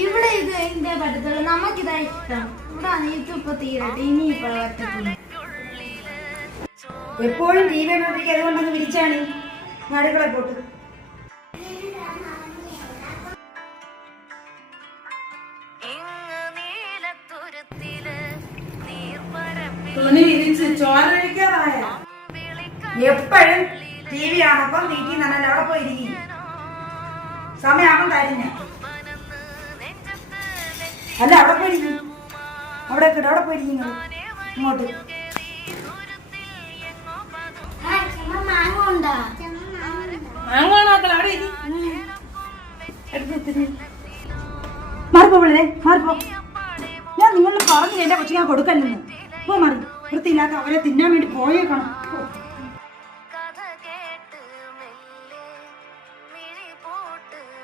ഇവിടെ ഇത് ഇതിന്റെ പറ്റത്തുള്ളൂ. നമുക്കിതാ ഇഷ്ടം. ഇവിടെ അനിയത്തും ഇപ്പൊ തീരട്ടെ. ഇനി ഇപ്പൊ പറ്റത്തുള്ളൂ. എപ്പോഴും ടി വി കണ്ടോണ്ടിരിക്കുക. അതുകൊണ്ടൊന്ന് വിരിച്ചാണ് നടുകളെ പോട്ട്. തുണി വിരിച്ച് ചോര കഴിക്കാറായ എപ്പോഴും ടി വി ആണപ്പം വീട്ടിൽ നിന്നല്ല അവിടെ പോയിരിക്കും. സമയമാകും തരുന്ന അല്ല അവിടെ പോയിരിക്കും. അവിടെ അവിടെ പോയിരിക്കും. ഇങ്ങോട്ട് മാറിപ്പോ വിളേ മാറിപ്പോ. ഞാൻ നിങ്ങളിൽ പറഞ്ഞില്ല എന്റെ കൊച്ചു ഞാൻ കൊടുക്കല്ലെന്ന്. പോ മാറി. വൃത്തിയില്ലാത്ത അവരെ തിന്നാൻ വേണ്ടി പോയേക്കണം.